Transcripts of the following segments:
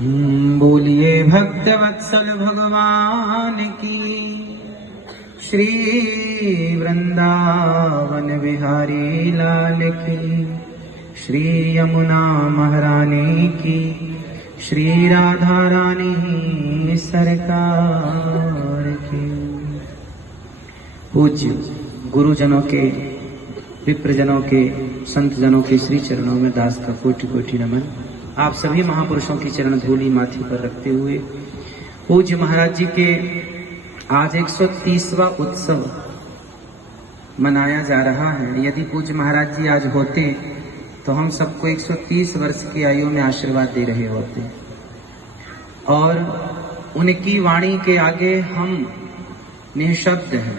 बोलिए भक्त वत्सल भगवान की। श्री वृंदावन बिहारी लाल की। श्री यमुना महारानी की। श्री राधा रानी सरकार की। पूज्य गुरुजनों के, विप्रजनों के, संत जनों के श्री चरणों में दास का कोटि कोटि नमन। आप सभी महापुरुषों की चरण धूलि माथे पर रखते हुए पूज्य महाराज जी के आज 130वां उत्सव मनाया जा रहा है। यदि पूज्य महाराज जी आज होते तो हम सबको 130 वर्ष की आयु में आशीर्वाद दे रहे होते, और उनकी वाणी के आगे हम निःशब्द हैं।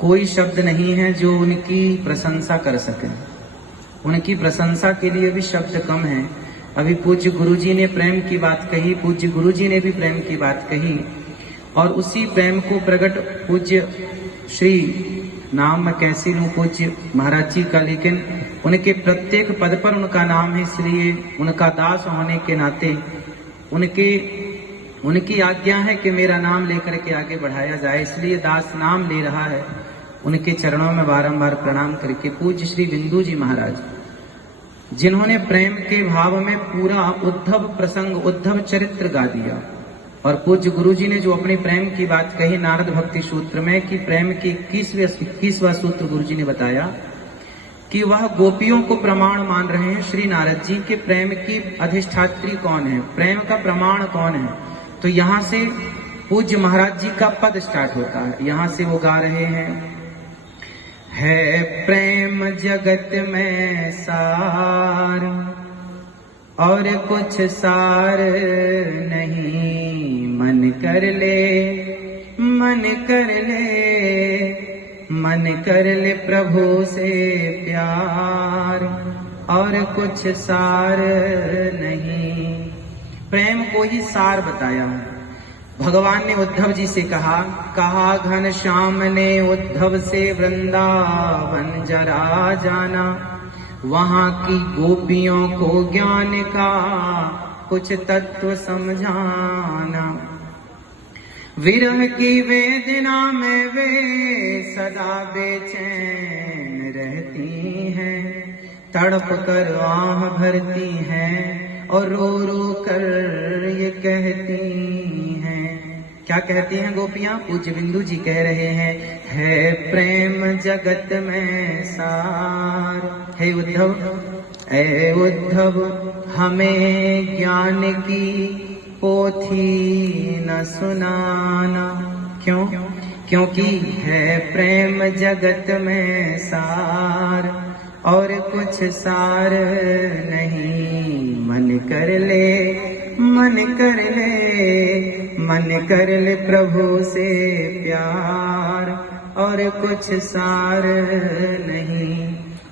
कोई शब्द नहीं है जो उनकी प्रशंसा कर सके। उनकी प्रशंसा के लिए भी शब्द कम है। अभी पूज्य गुरुजी ने प्रेम की बात कही, पूज्य गुरुजी ने भी प्रेम की बात कही, और उसी प्रेम को प्रकट पूज्य श्री नाम मैं कैसी लूं पूज्य महाराज जी का, लेकिन उनके प्रत्येक पद पर उनका नाम है, इसलिए उनका दास होने के नाते उनकी आज्ञा है कि मेरा नाम लेकर के आगे बढ़ाया जाए, इसलिए दास नाम ले रहा है। उनके चरणों में बारंबार प्रणाम करके पूज्य श्री बिंदु जी महाराज, जिन्होंने प्रेम के भाव में पूरा उद्धव प्रसंग, उद्धव चरित्र गा दिया, और पूज्य गुरु जी ने जो अपनी प्रेम की बात कही नारद भक्ति सूत्र में कि प्रेम की 21वां सूत्र गुरु जी ने बताया कि वह गोपियों को प्रमाण मान रहे हैं श्री नारद जी के प्रेम की अधिष्ठात्री कौन है, प्रेम का प्रमाण कौन है। तो यहाँ से पूज्य महाराज जी का पद स्टार्ट होता है। यहाँ से वो गा रहे हैं, है प्रेम जगत में सार और कुछ सार नहीं, मन कर ले, मन कर ले, मन कर ले प्रभु से प्यार और कुछ सार नहीं। प्रेम को ही सार बताया है। भगवान ने उद्धव जी से कहा घनश्याम ने उद्धव से वृंदावन जरा जाना, वहां की गोपियों को ज्ञान का कुछ तत्व समझाना। विरह की वेदना में वे सदा बेचैन रहती हैं, तड़प कर आह भरती हैं और रो रो कर ये कहती हैं। क्या कहती हैं गोपियां? पूज्य बिंदु जी कह रहे हैं, है प्रेम जगत में सार। हे उद्धव, ऐ उद्धव, हमें ज्ञान की पोथी न सुनाना। क्यों? क्योंकि है प्रेम जगत में सार और कुछ सार नहीं। मन कर ले, मन कर ले, मन कर ले प्रभु से प्यार और कुछ सार नहीं।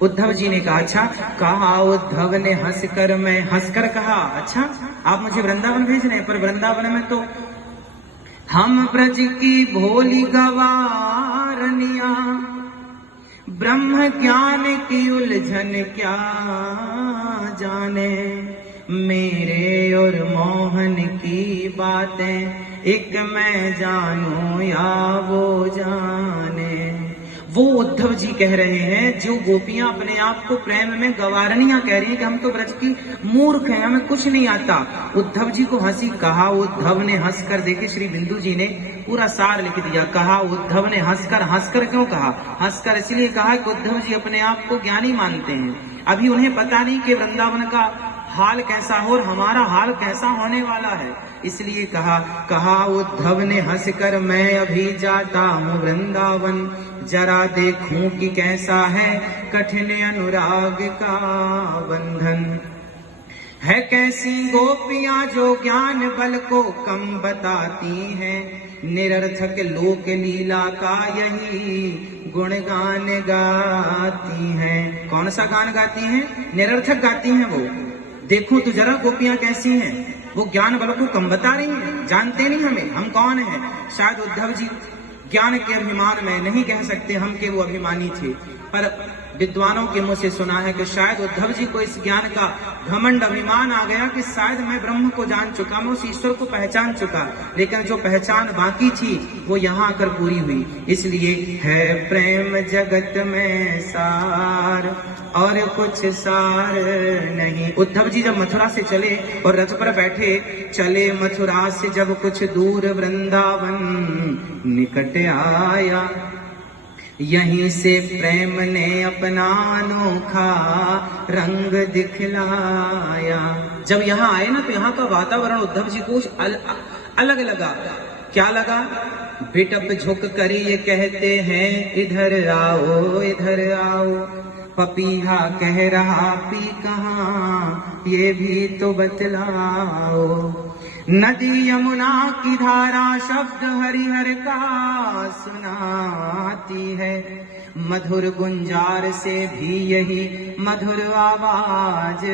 उद्धव जी ने कहा, अच्छा कहा उद्धव ने हंसकर, मैं हंसकर कहा, अच्छा आप मुझे वृंदावन भेज रहे हैं, पर वृंदावन में तो हम ब्रज की भोली गवारनिया, ब्रह्म ज्ञान की उलझन क्या जाने, मेरे और मोहन की बातें एक मैं जानूं या वो जाने। वो उद्धव जी कह रहे हैं, जो गोपियां अपने आप को प्रेम में गवारनियां कह रही हैं कि हम तो ब्रज की मूर्ख हैं, हमें कुछ नहीं आता। उद्धव जी को हंसी कहा, उद्धव ने हंसकर, देखिए श्री बिंदु जी ने पूरा सार लिख दिया। कहा उद्धव ने हंसकर, हंसकर क्यों कहा? हंसकर इसलिए कहा कि उद्धव जी अपने आप को ज्ञानी मानते हैं। अभी उन्हें पता नहीं कि वृंदावन का हाल कैसा हो और हमारा हाल कैसा होने वाला है, इसलिए कहा उद्धव ने हंसकर, मैं अभी जाता हूँ वृंदावन, जरा देखूं कि कैसा है कठिन अनुराग का बंधन। है कैसी गोपियां जो ज्ञान बल को कम बताती हैं, निरर्थक लोक लीला का यही गुणगान गाती हैं। कौन सा गान गाती हैं? निरर्थक गाती हैं वो। देखो तो जरा गोपियां कैसी हैं, वो ज्ञान बल को कम बता रही हैं, जानते नहीं हमें, हम कौन हैं। शायद उद्धव जी ज्ञान के अभिमान में नहीं कह सकते हम के वो अभिमानी थे, पर विद्वानों के मुंह से सुना है कि शायद उद्धव जी को इस ज्ञान का घमंड अभिमान आ गया कि शायद मैं ब्रह्म को जान चुका, मैं उस ईश्वर को पहचान चुका, लेकिन जो पहचान बाकी थी वो यहाँ आकर पूरी हुई। इसलिए है प्रेम जगत में सार और कुछ सार नहीं। उद्धव जी जब मथुरा से चले और रथ पर बैठे, चले मथुरा से जब कुछ दूर वृंदावन निकट आया, यहीं से प्रेम ने अपना अनोखा रंग दिखलाया। जब यहाँ आए ना तो यहाँ का वातावरण उद्धव जी को अलग लगा। क्या लगा? बिटप झुक कर ये कहते हैं इधर आओ इधर आओ, पपीहा कह रहा पी कहाँ ये भी तो बतलाओ। नदी यमुना की धारा शब्द हरिहर का सुनाती है, मधुर गुंजार से भी यही मधुर आवाज